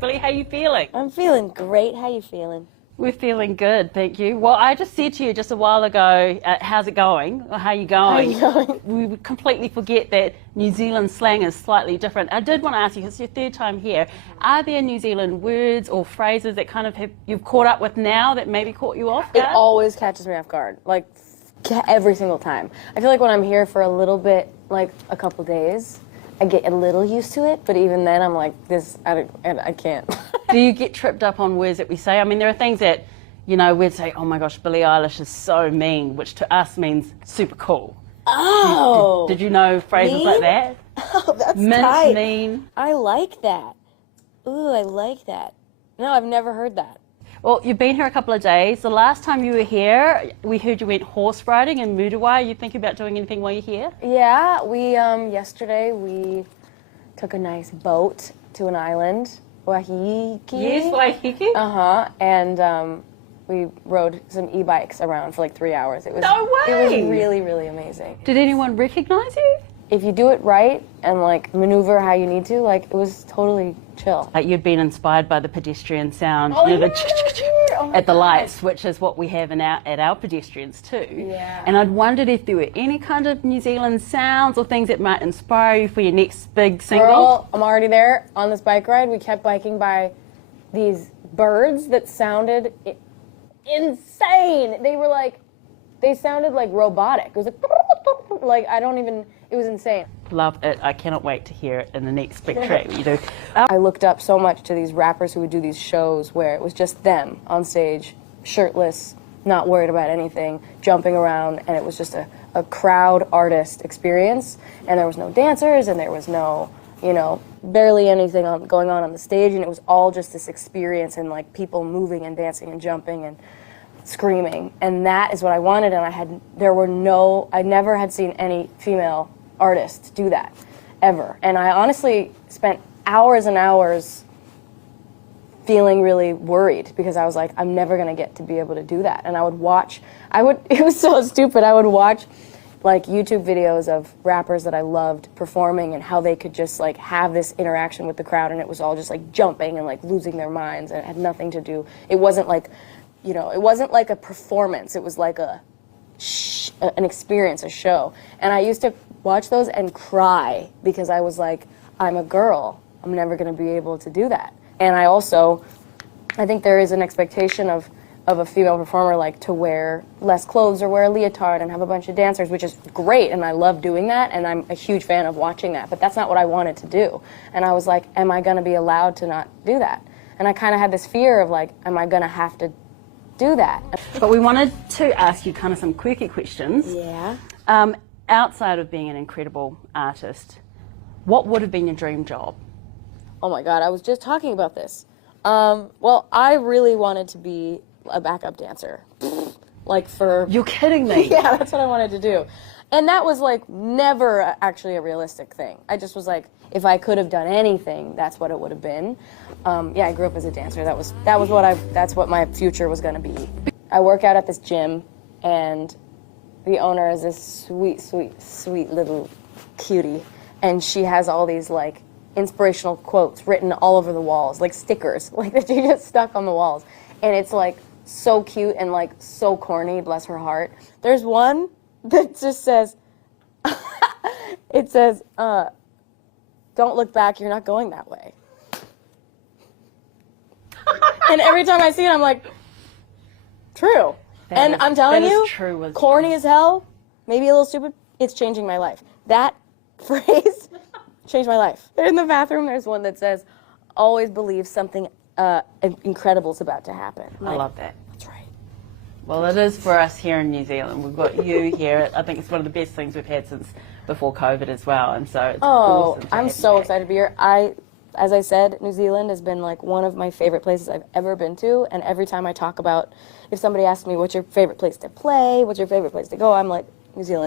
Billie, how you feeling? I'm feeling great. How you feeling? We're feeling good, thank you. Well, I just said to you just a while ago, how's it going? Or how you going? How you going? We would completely forget that New Zealand slang is slightly different. I did want to ask you, because it's your third time here, are there New Zealand words or phrases that kind of you've caught up with now that maybe caught you off guard? It always catches me off guard, like every single time. I feel like when I'm here for a little bit, like a couple days, I get a little used to it, but even then I'm like, I can't. Do you get tripped up on words that we say? I mean, there are things that, you know, we'd say, oh my gosh, Billie Eilish is so mean, which to us means super cool. Oh! Did you know phrases mean? like that? Oh, that's Mint, tight. mean. I like that. Ooh, I like that. No, I've never heard that. Well, you've been here a couple of days. The last time you were here, we heard you went horse riding in Muruwai. Are you thinking about doing anything while you're here? Yeah, we, yesterday we took a nice boat to an island, Waiheke. Yes, Waiheke. Uh-huh, and we rode some e-bikes around for like 3 hours. It was, No way! It was really, really amazing. Did anyone recognize you? If you do it right and like maneuver how you need to, like it was totally chill. Like you'd been inspired by the pedestrian sound, Oh, you know, yeah. at the lights, which is what we have at our pedestrians too. Yeah. And I'd wondered if there were any kind of New Zealand sounds or things that might inspire you for your next big single. Girl, I'm already there on this bike ride. We kept biking by these birds that sounded insane. They sounded like robotic. It was like I don't even, it was insane. Love it. I cannot wait to hear it in the next big track you do. I looked up so much to these rappers who would do these shows where it was just them on stage, shirtless, not worried about anything, jumping around, and it was just a crowd artist experience. And there was no dancers, and there was no, you know, barely anything going on the stage, and it was all just this experience and like people moving and dancing and jumping and screaming. And that is what I wanted, and I never had seen any female artists do that, ever. And I honestly spent hours and hours feeling really worried because I was like, I'm never gonna get to be able to do that. And it was so stupid, I would watch like YouTube videos of rappers that I loved performing and how they could just like have this interaction with the crowd, and it was all just like jumping and like losing their minds, and it had nothing to do, it wasn't like, you know, it wasn't like a performance, it was like an experience, a show. And I used to watch those and cry because I was like, I'm a girl, I'm never gonna be able to do that. And I think there is an expectation of a female performer like to wear less clothes or wear a leotard and have a bunch of dancers, which is great, and I love doing that, and I'm a huge fan of watching that, but that's not what I wanted to do. And I was like, am I gonna be allowed to not do that? And I kind of had this fear of like, am I gonna have to do that? But we wanted to ask you kind of some quirky questions. Yeah. Outside of being an incredible artist, what would have been your dream job? Oh my God, I was just talking about this. Well, I really wanted to be a backup dancer. Like for... You're kidding me. Yeah, that's what I wanted to do. And that was like never actually a realistic thing. I just was like, if I could have done anything, that's what it would have been. Yeah, I grew up as a dancer. That's what my future was gonna be. I work out at this gym, and the owner is this sweet, sweet, sweet little cutie, and she has all these like inspirational quotes written all over the walls, like stickers, like that she just stuck on the walls. And it's like so cute and like so corny, bless her heart. There's one that just says, it says, don't look back, you're not going that way. And every time I see it, I'm like, true. I'm telling you, true, corny as hell, maybe a little stupid, it's changing my life. That phrase changed my life. In the bathroom, there's one that says, always believe something incredible is about to happen. I love that. That's right. Well, it is for us here in New Zealand. We've got you here. I think it's one of the best things we've had since before COVID as well, and so it's awesome. I'm so excited to be here. As I said, New Zealand has been like one of my favorite places I've ever been to, and every time I talk about, if somebody asks me what's your favorite place to play, what's your favorite place to go, I'm like, New Zealand.